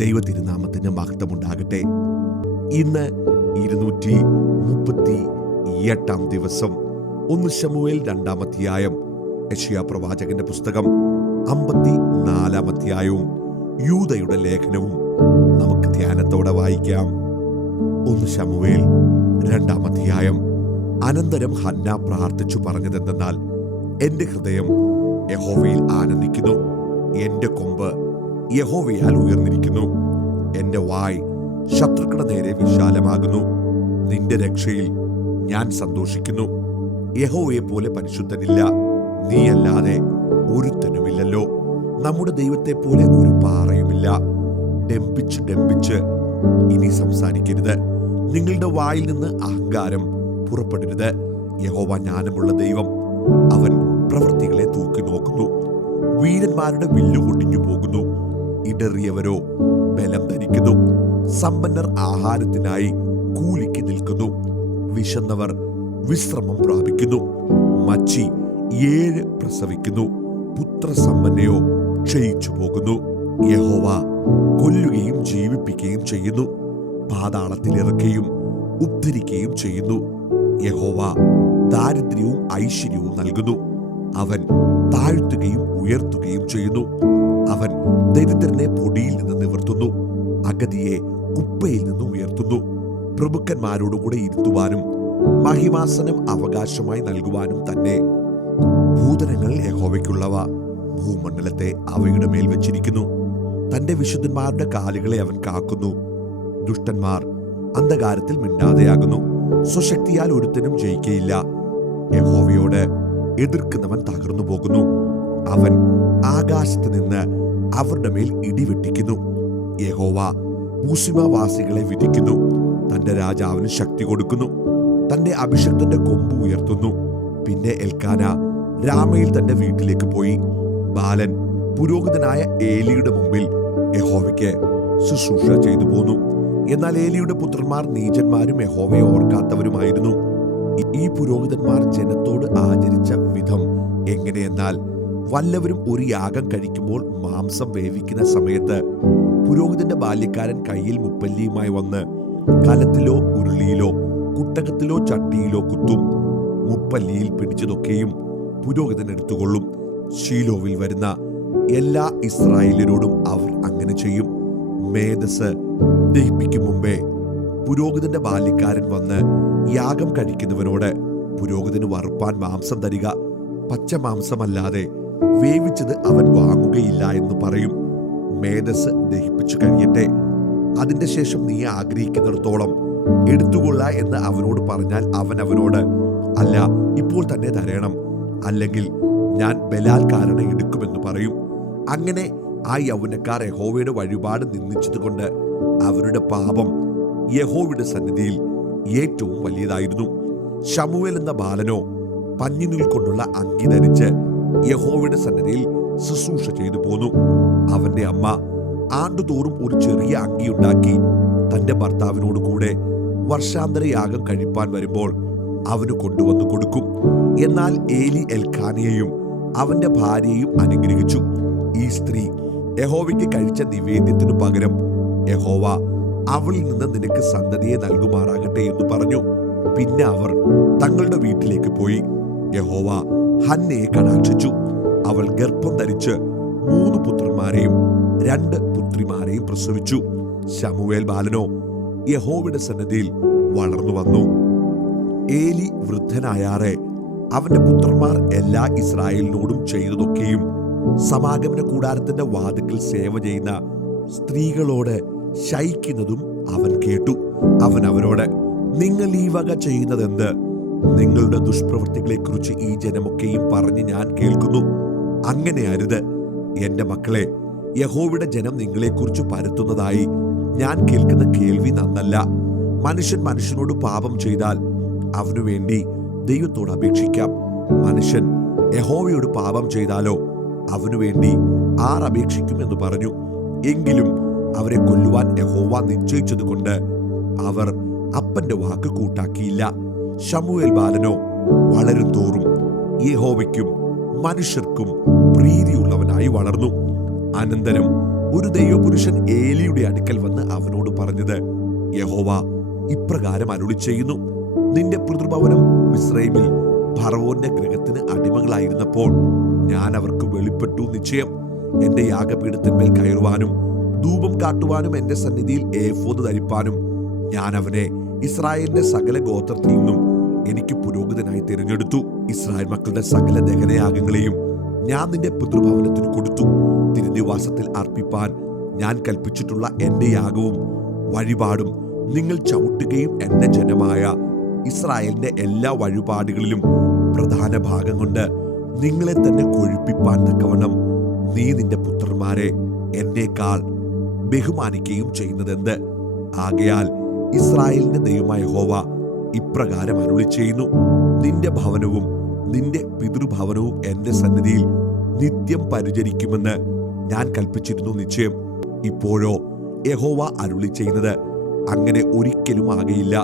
ദൈവ തിരുനാമത്തിന് മഹത്വമുണ്ടാകട്ടെ. ഇന്ന് 238 ദിവസം. 1 ശമൂവേൽ 2 അധ്യായം, യെശയ്യാ പ്രവാചകന്റെ പുസ്തകം 54 അധ്യായവും യൂദയുടെ ലേഖനവും നമുക്ക് ധ്യാനത്തോടെ വായിക്കാം. 1 ശമൂവേൽ 2 അധ്യായം. അനന്തരം ഹന്ന പ്രാർത്ഥിച്ചു പറഞ്ഞതെന്തെന്നാൽ, എന്റെ ഹൃദയം യഹോവയിൽ ആനന്ദിക്കുന്നു, എന്റെ കൊമ്പ് യഹോവയാൽ ഉയർന്നിരിക്കുന്നു. എന്റെ വായ് ശത്രുക്കളുടെ നേരെ വിശാലമാകുന്നു. നിന്റെ രക്ഷയിൽ ഞാൻ സന്തോഷിക്കുന്നു. യഹോവയെ പോലെ പരിശുദ്ധനില്ല, നീയല്ലാതെ ഒരുത്തനുമില്ലല്ലോ. നമ്മുടെ ദൈവത്തെ പോലെ ഒരു പാറയുമില്ല. ഡംഭിച്ച് ഇനി സംസാരിക്കരുത്. നിങ്ങളുടെ വായിൽ നിന്ന് അഹങ്കാരം പുറപ്പെടരുത്. യഹോവ ജ്ഞാനമുള്ള ദൈവം, അവൻ പ്രവൃത്തികളെ തൂക്കി നോക്കുന്നു. വീരന്മാരുടെ വില്ലു ഒടിഞ്ഞു പോകുന്നു, ഇടറിയവരോ ബലം ധരിക്കുന്നു. സമ്പന്നർ ആഹാരത്തിനായി കൂലിക്ക് നിൽക്കുന്നു, വിശന്നവർ വിശ്രമം പ്രാപിക്കുന്നു. മച്ചി 7 പ്രസവിക്കുന്നു, പുത്രസമ്പന്നയോ ക്ഷയിച്ചു പോകുന്നു. യഹോവ കൊല്ലുകയും ജീവിപ്പിക്കുകയും ചെയ്യുന്നു, പാതാളത്തിൽ ഇറക്കുകയും ഉദ്ധരിക്കുകയും ചെയ്യുന്നു. യഹോവ ദാരിദ്ര്യവും ഐശ്വര്യവും നൽകുന്നു, അവൻ താഴ്ത്തുകയും ഉയർത്തുകയും ചെയ്യുന്നു. അവൻ ദരിദ്രനെ പൊടിയിൽ നിന്ന് നിവർത്തുന്നു, അഗതിയെ കുപ്പയിൽ നിന്ന് ഉയർത്തുന്നു. പ്രഭുക്കന്മാരോടുകൂടെ ഇരുത്തുവാനും മഹിമാസനം അവകാശമായി നൽകുവാനും തന്നെ. ഭൂതലങ്ങൾ യഹോവയ്ക്കുള്ളവ, ഭൂമണ്ഡലത്തെ അവയുടെ മേൽ വെച്ചിരിക്കുന്നു. തന്റെ വിശുദ്ധന്മാരുടെ കാലുകളെ അവൻ കാക്കുന്നു. ദുഷ്ടന്മാർ അന്ധകാരത്തിൽ മിണ്ടാതെയാകുന്നു, സ്വശക്തിയാൽ ഒരുത്തനും ജയിക്കയില്ല. യഹോവയോട് എതിർക്കുന്നവൻ തകർന്നു പോകുന്നു, അവൻ ആകാശത്ത് നിന്ന് അവരുടെ മേൽ ഇടിവെട്ടിക്കുന്നു. യഹോവ ഭൂസിമവാസികളെ വിധിക്കുന്നു, തന്റെ രാജാവിന് ശക്തി കൊടുക്കുന്നു, തന്റെ അഭിഷക്തന്റെ കൊമ്പ് ഉയർത്തുന്നു. പിന്നെ എൽക്കാന രാമയിൽ തന്റെ വീട്ടിലേക്ക് പോയി. ബാലൻ പുരോഹിതനായ ഏലിയുടെ മുമ്പിൽ യഹോവയ്ക്ക് ശുശ്രൂഷ ചെയ്തു പോന്നു. എന്നാൽ ഏലിയുടെ പുത്രന്മാർ നീചന്മാരും യഹോവയെ ഓർക്കാത്തവരുമായിരുന്നു. ഈ പുരോഹിതന്മാർ ജനത്തോട് ആചരിച്ച വിധം എങ്ങനെയെന്നാൽ, വല്ലവരും ഒരു യാഗം കഴിക്കുമ്പോൾ മാംസം വേവിക്കുന്ന സമയത്ത് പുരോഹിതന്റെ ബാല്യക്കാരൻ കയ്യിൽ മുപ്പല്ലിയുമായി വന്ന് കലത്തിലോ ഉരുളിയിലോ കുട്ടകത്തിലോ ചട്ടിയിലോ കുത്തും. മുപ്പല്ലിയിൽ പിടിച്ചതൊക്കെയും പുരോഹിതൻ എടുത്തുകൊള്ളും. ശീലോവിൽ വരുന്ന എല്ലാ ഇസ്രായേലരോടും അവർ അങ്ങനെ ചെയ്യും. മേധസ് ദഹിപ്പിക്കും മുമ്പേ പുരോഹിതന്റെ ബാല്യക്കാരൻ വന്ന് യാഗം കഴിക്കുന്നവനോട്, പുരോഹിതന് വറുപ്പാൻ മാംസം തരിക, പച്ച മാംസമല്ലാതെ വേവിച്ചത് അവൻ വാങ്ങുകയില്ല എന്ന് പറയും. മേധസ് ദഹിപ്പിച്ചു കഴിയട്ടെ, അതിന്റെ ശേഷം നീ ആഗ്രഹിക്കുന്നിടത്തോളം എടുത്തുകൊള്ള എന്ന് അവനോട് പറഞ്ഞാൽ അവൻ അവനോട്, അല്ല, ഇപ്പോൾ തന്നെ തരണം, അല്ലെങ്കിൽ ഞാൻ ബലാൽക്കാരനെ എടുക്കുമെന്ന് പറയും. അങ്ങനെ ആ യൗവനക്കാർ യഹോവയുടെ വഴിപാട് നിന്ദിച്ചതുകൊണ്ട് അവരുടെ പാപം യഹോവയുടെ സന്നിധിയിൽ ഏറ്റവും വലിയതായിരുന്നു. ശമൂവേൽ എന്ന ബാലനോ പഞ്ഞിനൂൽ കൊണ്ടുള്ള അങ്കി ധരിച്ച് യഹോവയുടെ സന്നിധിയിൽ ശുശ്രൂഷ ചെയ്തു പോന്നു. അവന്റെ അമ്മ ആണ്ടുതോറും ഒരു ചെറിയ അങ്കി ഉണ്ടാക്കി തന്റെ ഭർത്താവിനോട് കൂടെ വർഷാന്തര യാഗം കഴിപ്പാൻ വരുമ്പോൾ അവന് കൊണ്ടുവന്നു കൊടുക്കും. എന്നാൽ ഏലി എൽക്കാനയെയും അവന്റെ ഭാര്യയെയും അനുഗ്രഹിച്ചു. ഈ സ്ത്രീ യഹോവയ്ക്ക് കഴിച്ച നിവേദ്യത്തിനു പകരം യഹോവ അവളിൽ നിന്ന് നിനക്ക് സന്തതിയെ നൽകുമാറാകട്ടെ എന്ന് പറഞ്ഞു. പിന്നെ അവർ തങ്ങളുടെ വീട്ടിലേക്ക് പോയി. യഹോവ ഹന്നയെ കടാക്ഷിച്ചു. അവൾ ഗർഭം ധരിച്ച് 3 പുത്രന്മാരെയും 2 പുത്രിമാരെയും പ്രസവിച്ചു. ശമൂവേൽ ബാലനോ യഹോവയുടെ സന്നിധിയിൽ വളർന്നു വന്നു. ഏലി വൃദ്ധനായാറെ അവന്റെ പുത്രന്മാർ എല്ലാ ഇസ്രായേലിനോടും ചെയ്തതൊക്കെയും സമാഗമന കൂടാരത്തിന്റെ വാതിൽക്കൽ സേവ ചെയ്യുന്ന സ്ത്രീകളോട് ശയിക്കുന്നതും അവൻ കേട്ടു. അവൻ അവരോട്, നിങ്ങൾ ഈ വക ചെയ്യുന്നതെന്ത്? നിങ്ങളുടെ ദുഷ്പ്രവൃത്തികളെ കുറിച്ച് ഈ ജനമൊക്കെയും പറഞ്ഞ് ഞാൻ കേൾക്കുന്നു. അങ്ങനെ അരുത്. എന്റെ മക്കളെ, യഹോവയുടെ ജനം നിങ്ങളെക്കുറിച്ച് പരത്തുന്നതായി ഞാൻ കേൾക്കുന്ന കേൾവി നന്നല്ല. മനുഷ്യൻ മനുഷ്യനോട് പാപം ചെയ്താൽ അവനു വേണ്ടി ദൈവത്തോട് അപേക്ഷിക്കാം. മനുഷ്യൻ യഹോവയോട് പാപം ചെയ്താലോ അവനു വേണ്ടി ആർ അപേക്ഷിക്കുമെന്ന് പറഞ്ഞു. എങ്കിലും അവരെ കൊല്ലുവാൻ യഹോവ നിശ്ചയിച്ചതുകൊണ്ട് അവർ അപ്പന്റെ വാക്ക് കൂട്ടാക്കിയില്ല. ശമൂവേൽ ബാലനോ വളരും തോറും യഹോവയ്ക്കും മനുഷ്യർക്കും പ്രീതിയുള്ളവനായി വളർന്നു. അനന്തരം ഒരു ദൈവപുരുഷൻ ഏലിയുടെ അടുക്കൽ വന്ന് അവനോട് പറഞ്ഞത്, യഹോവ ഇപ്രകാരം അരുളി ചെയ്യുന്നു, നിന്റെ പിതൃഭവനം മിസ്രയീമിൽ ഫറവോന്റെ ഗൃഹത്തിന് അടിമകളായിരുന്നപ്പോൾ ഞാൻ അവർക്ക് വെളിപ്പെട്ടു നിശ്ചയം. എന്റെ യാഗപീഠത്തിന്മേൽ കയറുവാനും ധൂപം കാട്ടുവാനും എന്റെ സന്നിധിയിൽ ഏഫോദ് ധരിപ്പാനും ഞാൻ അവനെ ഇസ്രായേലിന്റെ സകല ഗോത്രത്തിൽ നിന്നും എനിക്ക് പുരോഹിതനായി തിരഞ്ഞെടുത്തു. ഇസ്രായേൽ മക്കളുടെ സകല ദഹനയാഗങ്ങളെയും ഞാൻ നിന്റെ പിതൃഭവനത്തിന് കൊടുത്തു. തിരുനിവാസത്തിൽ അർപ്പിപ്പാൻ ഞാൻ കൽപ്പിച്ചിട്ടുള്ള എന്റെ യാഗവും വഴിപാടും നിങ്ങൾ ചവിട്ടുകയും എന്റെ ജനമായ ഇസ്രായേലിന്റെ എല്ലാ വഴിപാടുകളിലും പ്രധാന ഭാഗം കൊണ്ട് നിങ്ങളെ തന്നെ കൊഴുപ്പിപ്പാൻ തക്കവണ്ണം നീ നിന്റെ പുത്രന്മാരെ എന്നേക്കാൾ ബഹുമാനിക്കുകയും ചെയ്യുന്നതെന്ത്? ആകയാൽ ഇസ്രായേലിന്റെ ദൈവമായ യഹോവ ഇപ്രകാരം അരുളി ചെയ്യുന്നു, നിന്റെ ഭവനവും നിന്റെ പിതൃഭവനവും എന്റെ സന്നിധിയിൽ നിത്യം പരിചരിക്കുമെന്ന് ഞാൻ കൽപ്പിച്ചിരുന്നു നിശ്ചയം. ഇപ്പോഴോ യഹോവ അരുളി ചെയ്യുന്നത്, അങ്ങനെ ഒരിക്കലും ആകയില്ല.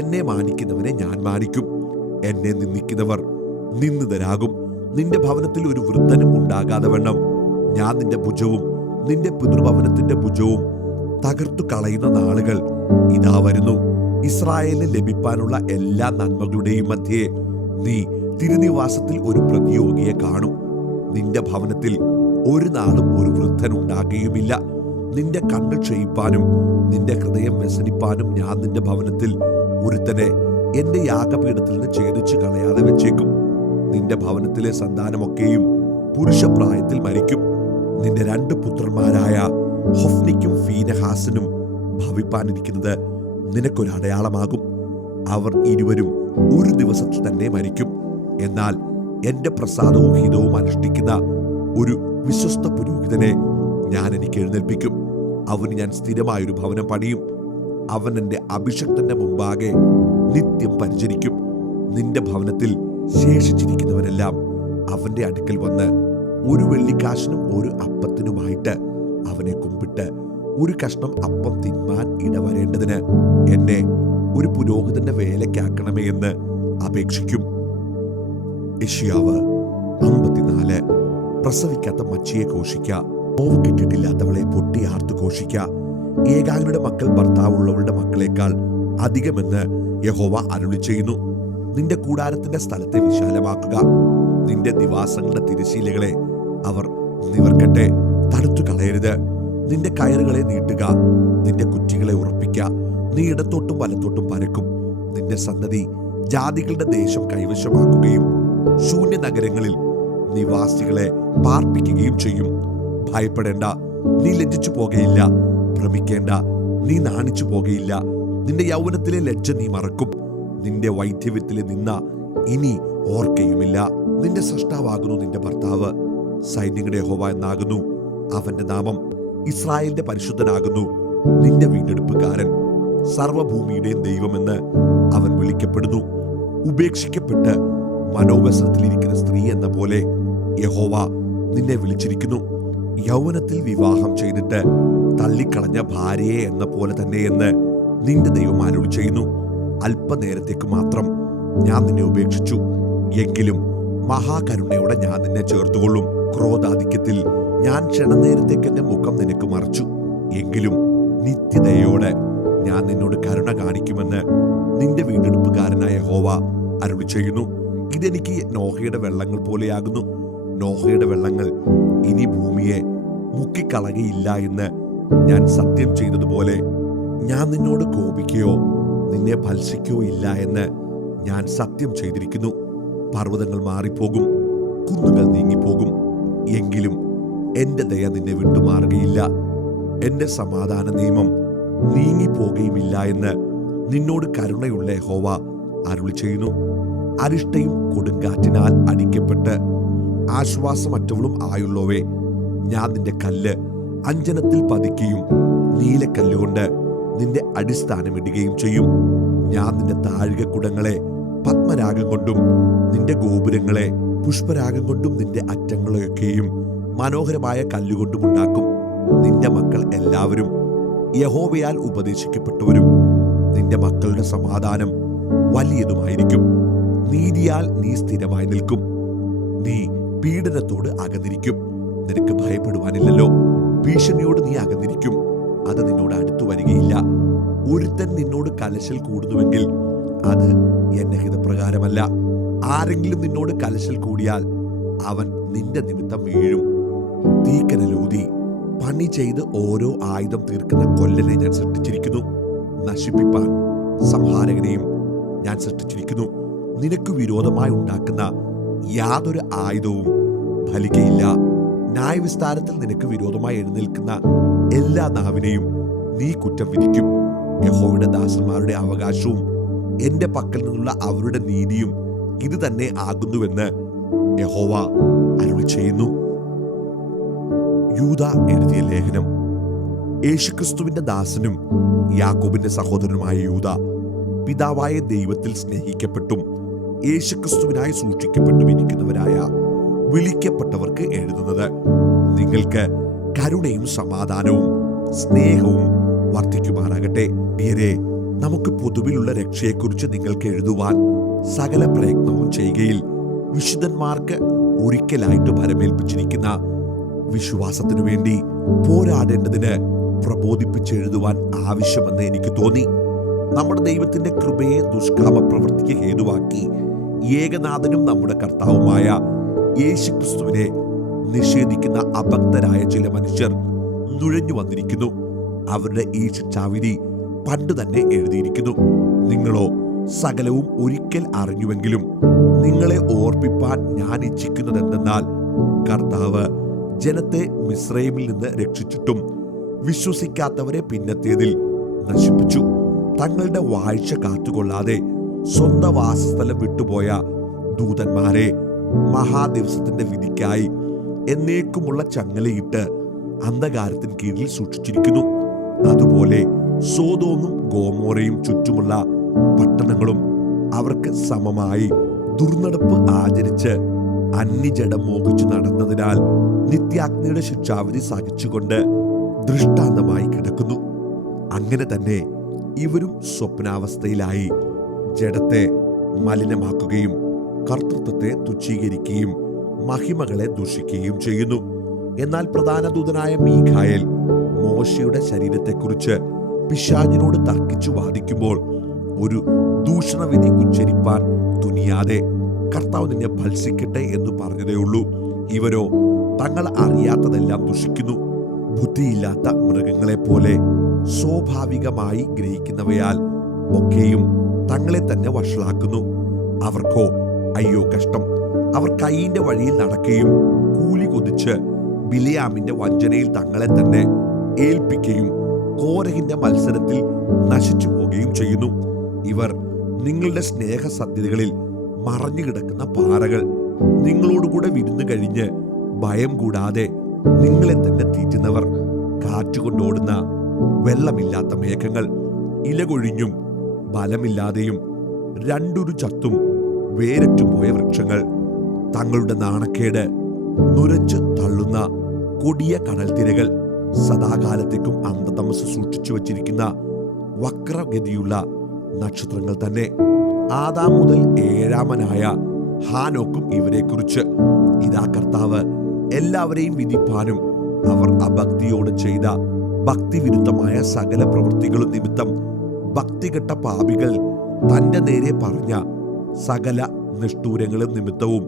എന്നെ മാനിക്കുന്നവനെ ഞാൻ മാനിക്കും, എന്നെ നിന്ദിക്കുന്നവർ നിന്ദിതരാകും. നിന്റെ ഭവനത്തിൽ ഒരു വൃദ്ധനും ഉണ്ടാകാതെ വണ്ണം ഞാൻ നിന്റെ ഭുജവും നിന്റെ പിതൃഭവനത്തിന്റെ ഭുജവും തകർത്തു കളയുന്ന നാളുകൾ ഇതാ വരുന്നു. ഇസ്രായേലിന് ലഭിപ്പാനുള്ള എല്ലാ നന്മകളുടെയും മധ്യേ നീ തിരുനിവാസത്തിൽ ഒരു പ്രതിയോഗിയെ കാണും. നിന്റെ ഭവനത്തിൽ ഒരു നാളും ഒരു വൃദ്ധൻ ഉണ്ടാകുകയുമില്ല. നിന്റെ കണ്ണ് ക്ഷയിപ്പാനും നിന്റെ ഹൃദയം വ്യസനിപ്പാനും ഞാൻ നിന്റെ ഭവനത്തിൽ ഒരുത്തനെ എന്റെ യാഗപീഠത്തിൽ നിന്ന് ഛേദിച്ചു കളയാതെ വെച്ചേക്കും. നിന്റെ ഭവനത്തിലെ സന്താനമൊക്കെയും പുരുഷപ്രായത്തിൽ മരിക്കും. നിന്റെ 2 പുത്രന്മാരായ ഹൊഫ്നിക്കും ഫീനഹാസിനും ഭവിപ്പാനിരിക്കുന്നത് നിനക്കൊരു അടയാളമാകും. അവർ ഇരുവരും ഒരു ദിവസത്തിൽ തന്നെ മരിക്കും. എന്നാൽ എന്റെ പ്രസാദവും ഹിതവും അനുഷ്ഠിക്കുന്ന ഒരു വിശ്വസ്ത പുരോഹിതനെ ഞാൻ എനിക്ക് എഴുന്നേൽപ്പിക്കും. അവന് ഞാൻ സ്ഥിരമായൊരു ഭവനം പണിയും. അവൻ എന്റെ അഭിഷക്തന്റെ മുമ്പാകെ നിത്യം പരിചരിക്കും. നിന്റെ ഭവനത്തിൽ ശേഷിച്ചിരിക്കുന്നവരെല്ലാം അവന്റെ അടുക്കൽ വന്ന് ഒരു വെള്ളിക്കാശിനും ഒരു അപ്പത്തിനുമായിട്ട് അവനെ കുമ്പിട്ട് ഒരു കഷ്ണം അപ്പം തിന്മാൻ ഇടവരേണ്ടതിന് എന്നെ ഒരു പുരോഹിതന്റെ വേലയ്ക്കാക്കണമേ എന്ന് അപേക്ഷിക്കും. യെശയ്യാവ് 54. പ്രസവിക്കാത്ത മച്ചിയെ ഘോഷിക്ക, നോവ് കിട്ടിയിട്ടില്ലാത്തവളെ പൊട്ടിയാർത്തു ഘോഷിക്ക. ഏകാഗ്രയുടെ മക്കൾ ഭർത്താവുള്ളവരുടെ മക്കളെക്കാൾ അധികമെന്ന് യഹോവ അരുളി ചെയ്യുന്നു. നിന്റെ കൂടാരത്തിന്റെ സ്ഥലത്തെ വിശാലമാക്കുക, നിന്റെ നിവാസങ്ങളുടെ തിരശീലകളെ അവർ നിവർക്കട്ടെ, തടുത്തു കളയരുത്. നിന്റെ കയറുകളെ നീട്ടുക, നിന്റെ കുറ്റികളെ ഉറപ്പിക്ക. നീ ഇടത്തോട്ടും വലത്തോട്ടും പരക്കും. നിന്റെ സന്തതി ജാതികളുടെ ദേശം കൈവശമാക്കുകയും ശൂന്യ നഗരങ്ങളിൽ നിവാസികളെ പാർപ്പിക്കുകയും ചെയ്യും. ഭയപ്പെടേണ്ട, നീ ലജ്ജിച്ചു പോകയില്ല. ഭ്രമിക്കേണ്ട, നീ നാണിച്ചു പോകയില്ല. നിന്റെ യൗവനത്തിലെ ലജ്ജ നീ മറക്കും. നിന്റെ വൈദ്യവ്യത്തിലെ നിന്ന ഇനി ഓർക്കയുമില്ല. നിന്റെ സൃഷ്ടാവാകുന്നു നിന്റെ ഭർത്താവ്, സൈന്യങ്ങളുടെ യഹോവ എന്നാകുന്നു അവന്റെ നാമം. ഇസ്രായേലിന്റെ പരിശുദ്ധനാകുന്നു നിന്റെ വീണ്ടെടുപ്പുകാരൻ. സർവഭൂമിയുടെയും ദൈവമെന്ന് അവൻ വിളിക്കപ്പെടുന്നു. ഉപേക്ഷിക്കപ്പെട്ട് മനോവ്യസനത്തിലിരിക്കുന്ന സ്ത്രീ എന്ന പോലെ യഹോവ നിന്നെ വിളിച്ചിരിക്കുന്നു. യൗവനത്തിൽ വിവാഹം ചെയ്തിട്ട് തള്ളിക്കളഞ്ഞ ഭാര്യയെ എന്ന പോലെ തന്നെയെന്ന് നിന്റെ ദൈവം അരുളി ചെയ്യുന്നു. അല്പനേരത്തേക്ക് മാത്രം ഞാൻ നിന്നെ ഉപേക്ഷിച്ചു, എങ്കിലും മഹാകരുണയോടെ ഞാൻ നിന്നെ ചേർത്തുകൊള്ളും. ക്രോധാധിക്യത്തിൽ ഞാൻ ക്ഷണനേരത്തേക്ക് എന്റെ മുഖം നിനക്ക് മറച്ചു, എങ്കിലും നിത്യതയോടെ ഞാൻ നിന്നോട് കരുണ കാണിക്കുമെന്ന് നിന്റെ വീണ്ടെടുപ്പുകാരനായ യഹോവ അരുളി ചെയ്യുന്നു. ഇതെനിക്ക് നോഹയുടെ വെള്ളങ്ങൾ പോലെയാകുന്നു. നോഹയുടെ വെള്ളങ്ങൾ ഇനി ഭൂമിയെ മുക്കിക്കളകയില്ല എന്ന് ഞാൻ സത്യം ചെയ്തതുപോലെ ഞാൻ നിന്നോട് കോപിക്കുകയോ നിന്നെ ഭത്സിക്കുകയോ ഇല്ല എന്ന് ഞാൻ സത്യം ചെയ്തിരിക്കുന്നു. പർവ്വതങ്ങൾ മാറിപ്പോകും, കുന്നുകൾ നീങ്ങിപ്പോകും, എങ്കിലും എന്റെ ദയ നിന്നെ വിട്ടുമാറുകയില്ല. എന്റെ സമാധാന നിയമം നീങ്ങിപ്പോകുകയുമില്ല എന്ന് നിന്നോട് കരുണയുള്ള യഹോവ അരുളി ചെയ്യുന്നു. അരിഷ്ടയും കൊടുങ്കാറ്റിനാൽ അടിക്കപ്പെട്ട് ആശ്വാസമറ്റവളും ആയുള്ളവേ, ഞാൻ നിന്റെ കല്ല് അഞ്ജനത്തിൽ പതിക്കുകയും നീലക്കല്ലുകൊണ്ട് നിന്റെ അടിസ്ഥാനമിടുകയും ചെയ്യും. ഞാൻ നിന്റെ താഴികക്കുടങ്ങളെ പത്മരാഗം കൊണ്ടും നിന്റെ ഗോപുരങ്ങളെ പുഷ്പരാഗം കൊണ്ടും നിന്റെ അറ്റങ്ങളെയൊക്കെയും മനോഹരമായ കല്ലുകൊണ്ടും ഉണ്ടാക്കും. നിന്റെ മക്കൾ എല്ലാവരും യഹോവയാൽ ഉപദേശിക്കപ്പെട്ടവരും നിന്റെ മക്കളുടെ സമാധാനം വലിയതുമായിരിക്കും. നീതിയാൽ നീ സ്ഥിരമായി നിൽക്കും. നീ പീഡനത്തോട് അകന്നിരിക്കും, നിനക്ക് ഭയപ്പെടുവാനില്ലല്ലോ. ഭീഷണിയോട് നീ അകന്നിരിക്കും, അത് നിന്നോട് അടുത്തു വരികയില്ല. ഒരുത്തൻ നിന്നോട് കലശൽ കൂടുന്നുവെങ്കിൽ അത് എന്റെ ഹിതപ്രകാരമല്ല. ആരെങ്കിലും നിന്നോട് കലശൽ കൂടിയാൽ അവൻ നിന്റെ നിമിത്തം വീഴും. തീക്കനലൂതി പണി ചെയ്ത് ഓരോ ആയുധം തീർക്കുന്ന കൊല്ലനെ ഞാൻ സൃഷ്ടിച്ചിരിക്കുന്നു. നശിപ്പിപ്പാൻ സംഹാരകനെയും ഞാൻ സൃഷ്ടിച്ചിരിക്കുന്നു. നിനക്ക് വിരോധമായി ഉണ്ടാക്കുന്ന യാതൊരു ആയുധവും ഫലിക്കയില്ല. ന്യായവിസ്താരത്തിൽ നിനക്ക് വിരോധമായി എഴുന്നേൽക്കുന്ന എല്ലാ നാവിനെയും നീ കുറ്റം വിധിക്കും. യഹോവയുടെ ദാസന്മാരുടെ അവകാശവും എന്റെ പക്കൽ നിന്നുള്ള അവരുടെ നീതിയും ഇത് തന്നെ ആകുന്നുവെന്ന് യഹോവ അരുളി ചെയ്യുന്നു. യൂദാ എഴുതിയ ലേഖനം. യേശുക്രിസ്തുവിന്റെ ദാസനും യാക്കോബിന്റെ സഹോദരനുമായ യൂദാ, പിതാവായ ദൈവത്തിൽ സ്നേഹിക്കപ്പെട്ടും യേശുക്രിസ്തുവിനായി സൂക്ഷിക്കപ്പെട്ടും ഇരിക്കുന്നവരായ വിളിക്കപ്പെട്ടവർക്ക് എഴുതുന്നത്, നിങ്ങൾക്ക് കരുണയും സമാധാനവും സ്നേഹവും വർദ്ധിക്കുമാറാകട്ടെ. പ്രിയരെ, നമുക്ക് പൊതുവിലുള്ള രക്ഷയെക്കുറിച്ച് നിങ്ങൾക്ക് എഴുതുവാൻ സകല പ്രയത്നവും ചെയ്യുകയിൽ വിശുദ്ധന്മാർക്ക് ഒരിക്കലായിട്ട് ഭരമേൽപ്പിച്ചിരിക്കുന്ന വിശ്വാസത്തിനു വേണ്ടി പോരാടേണ്ടതിന് പ്രബോധിപ്പിച്ചെഴുതുവാൻ ആവശ്യമെന്ന് എനിക്ക് തോന്നി. നമ്മുടെ ദൈവത്തിന്റെ കൃപയെ ദുഷ്കാമ പ്രവൃത്തിക്ക് ഹേതുവാക്കി ഏകനാഥനും നമ്മുടെ കർത്താവുമായ യേശുക്രിസ്തുവിനെ നിഷേധിക്കുന്ന അഭക്തരായ ചില മനുഷ്യർ നുഴഞ്ഞു വന്നിരിക്കുന്നു. അവരുടെ ഈ ശിക്ഷാവിധി പണ്ട് തന്നെ എഴുതിയിരിക്കുന്നു. നിങ്ങളോ സകലവും ഒരിക്കൽ അറിഞ്ഞുവെങ്കിലും നിങ്ങളെ ഓർപ്പിപ്പാൻ ഞാൻ ഇച്ഛിക്കുന്നതെന്തെന്നാൽ, കർത്താവ് ജനത്തെ മിസ്രയീമിൽ നിന്ന് രക്ഷിച്ചിട്ടും വിശ്വസിക്കാത്തവരെ പിന്നത്തേതിൽ നശിപ്പിച്ചു. തങ്ങളുടെ വാഴ്ച കാത്തുകൊള്ളാതെ സ്വന്തം വാസസ്ഥലം വിട്ടുപോയ ദൂതന്മാരെ മഹാദിവസത്തിന്റെ വിധിക്കായി എന്നേക്കുമുള്ള ചങ്ങലയിട്ട് അന്ധകാരത്തിന് കീഴിൽ സൂക്ഷിച്ചിരിക്കുന്നു. അതുപോലെ സോദോമും ഗോമോറയും ചുറ്റുമുള്ള പട്ടണങ്ങളും അവർക്ക് സമമായി ദുർനടപ്പ് ആചരിച്ച് അന്യജഡം മോഹിച്ചു നടന്നതിനാൽ നിത്യാഗ്നിയുടെ ശിക്ഷാവിധി സഹിച്ചുകൊണ്ട് ദൃഷ്ടാന്തമായി കിടക്കുന്നു. അങ്ങനെ തന്നെ ഇവരും സ്വപ്നാവസ്ഥയിലായി ജഡത്തെ മലിനമാക്കുകയും കർത്തൃത്വത്തെ തുച്ഛീകരിക്കുകയും മഹിമകളെ ദുഷിക്കുകയും ചെയ്യുന്നു. എന്നാൽ പ്രധാന ദൂതനായ മീഖായേൽ മോശയുടെ ശരീരത്തെക്കുറിച്ച് പിശാചിനോട് തർക്കിച്ചു വാദിക്കുമ്പോൾ ഒരു ദൂഷണവിധി ഉച്ചരിപ്പാൻ തുനിയാതെ കർത്താവ് നിന്നെ ഭത്സിക്കട്ടെ എന്ന് പറഞ്ഞതേയുള്ളൂ. ഇവരോ തങ്ങൾ അറിയാത്തതെല്ലാം ദുഷിക്കുന്നു. ബുദ്ധിയില്ലാത്ത മൃഗങ്ങളെ പോലെ സ്വാഭാവികമായി ഗ്രഹിക്കുന്നവയാൽ ഒക്കെയും തങ്ങളെ തന്നെ വഷളാക്കുന്നു. അവർക്കോ അയ്യോ കഷ്ടം! അവർ കയ്യിന്റെ വഴിയിൽ നടക്കുകയും കൂലി കൊതിച്ച് ബിലിയാമിന്റെ വഞ്ചനയിൽ തങ്ങളെ തന്നെ ഏൽപ്പിക്കുകയും കോരഹിന്റെ മത്സരത്തിൽ നശിച്ചു പോവുകയും ചെയ്യുന്നു. ഇവർ നിങ്ങളുടെ സ്നേഹസദ്യതകളിൽ മറഞ്ഞു കിടക്കുന്ന പാറകൾ, നിങ്ങളോടുകൂടെ വിരുന്നു കഴിഞ്ഞ് ഭയം കൂടാതെ നിങ്ങളെ തന്നെ തീറ്റുന്നവർ, കാറ്റുകൊണ്ടോടുന്ന വെള്ളമില്ലാത്ത മേഘങ്ങൾ, ഇലകൊഴിഞ്ഞും ബലമില്ലാതെയും രണ്ടുരു ചത്തും വേരറ്റുപോയ വൃക്ഷങ്ങൾ, തങ്ങളുടെ നാണക്കേട് നുരച്ചു തള്ളുന്ന കൊടിയ കടൽത്തിരകൾ, സദാകാലത്തേക്കും അന്ധതമസ് സൂക്ഷിച്ചു വച്ചിരിക്കുന്ന വക്രഗതിയുള്ള നക്ഷത്രങ്ങൾ തന്നെ. ആദാം മുതൽ ഏഴാമനായ ഹാനോക്കും ഇവരെക്കുറിച്ച്, ഇതാ കർത്താവ് എല്ലാവരെയും വിധിപ്പാനും അവർ അഭക്തിയോട് ചെയ്ത ഭക്തിവിരുദ്ധമായ സകല പ്രവൃത്തികളും നിമിത്തം ഭക്തികെട്ട പാപികൾ തന്റെ നേരെ പറഞ്ഞ സകല നിഷ്ഠൂരങ്ങളും നിമിത്തവും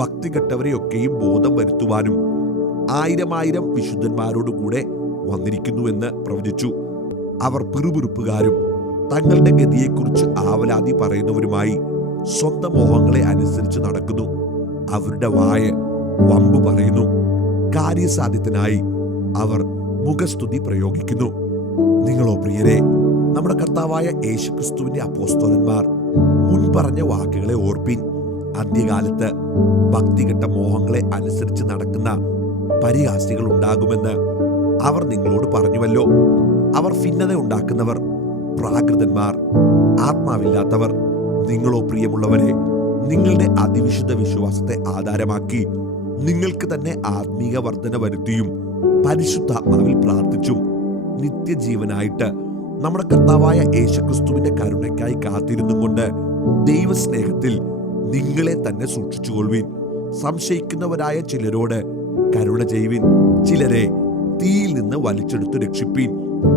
ഭക്തികെട്ടവരെയൊക്കെയും ബോധം വരുത്തുവാനും 1000 വിശുദ്ധന്മാരോടുകൂടെ വന്നിരിക്കുന്നുവെന്ന് പ്രവചിച്ചു. അവർ പിറുപിറുപ്പുകാരും തങ്ങളുടെ ഗതിയെക്കുറിച്ച് ആവലാതി പറയുന്നവരുമായി സ്വന്തം മോഹങ്ങളെ അനുസരിച്ച് നടക്കുന്നു. അവരുടെ വായ വമ്പു പറയുന്നു. കാര്യസാധ്യത്തിനായി അവർ മുഖസ്തുതി പ്രയോഗിക്കുന്നു. നിങ്ങളോ പ്രിയരെ, നമ്മുടെ കർത്താവായ യേശുക്രിസ്തുവിന്റെ അപ്പോസ്തലന്മാർ മുൻപറഞ്ഞ വാക്കുകളെ ഓർപ്പിൻ. അന്ത്യകാലത്ത് ഭക്തികെട്ട മോഹങ്ങളെ അനുസരിച്ച് നടക്കുന്ന പരിഹാസികൾ ഉണ്ടാകുമെന്ന് അവർ നിങ്ങളോട് പറഞ്ഞുവല്ലോ. അവർ ഭിന്നത ഉണ്ടാക്കുന്നവർ, പ്രാകൃതന്മാർ, ആത്മാവില്ലാത്തവർ. നിങ്ങളോ പ്രിയമുള്ളവരെ, നിങ്ങളുടെ അതിവിശുദ്ധ വിശ്വാസത്തെ ആധാരമാക്കി നിങ്ങൾക്ക് തന്നെ ആത്മീക വർധന വരുത്തിയും പരിശുദ്ധാത്മാവിൽ പ്രാർത്ഥിച്ചും നിത്യജീവനായിട്ട് നമ്മുടെ കർത്താവായ യേശുക്രിസ്തുവിന്റെ കരുണയ്ക്കായി കാത്തിരുന്നും കൊണ്ട് ദൈവസ്നേഹത്തിൽ നിങ്ങളെ തന്നെ സൂക്ഷിച്ചുകൊള്ളുവിൻ. സംശയിക്കുന്നവരായ ചിലരോട് കരുണ ചെയ്യുവിൻ. ചിലരെ തീയിൽ നിന്ന് വലിച്ചെടുത്ത് രക്ഷിപ്പീൻ.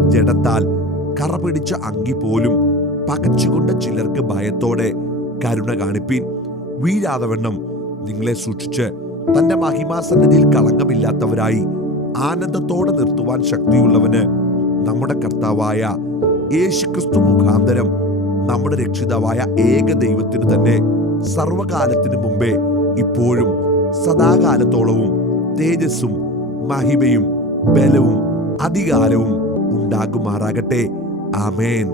ജഡത്താൽ കറ പിടിച്ച അങ്കി പോലും പകച്ചുകൊണ്ട് ചിലർക്ക് ഭയത്തോടെ കരുണ കാണിപ്പീൻ. വീഴാതെ വണ്ണം നിങ്ങളെ സൂക്ഷിച്ച് തന്റെ മഹിമാസന്നിധിയിൽ കളങ്കമില്ലാത്തവരായി ആനന്ദത്തോടെ നിർത്തുവാൻ ശക്തിയുള്ളവന് നമ്മുടെ കർത്താവായ യേശുക്രിസ്തു മുഖാന്തരം നമ്മുടെ രക്ഷിതാവായ ഏക ദൈവത്തിന് തന്നെ സർവകാലത്തിനു മുമ്പേ ഇപ്പോഴും സദാകാലത്തോളവും തേജസ്സും മഹിമയും ബലവും അധികാരവും ഉണ്ടാകുമാറാകട്ടെ. ആമേൻ.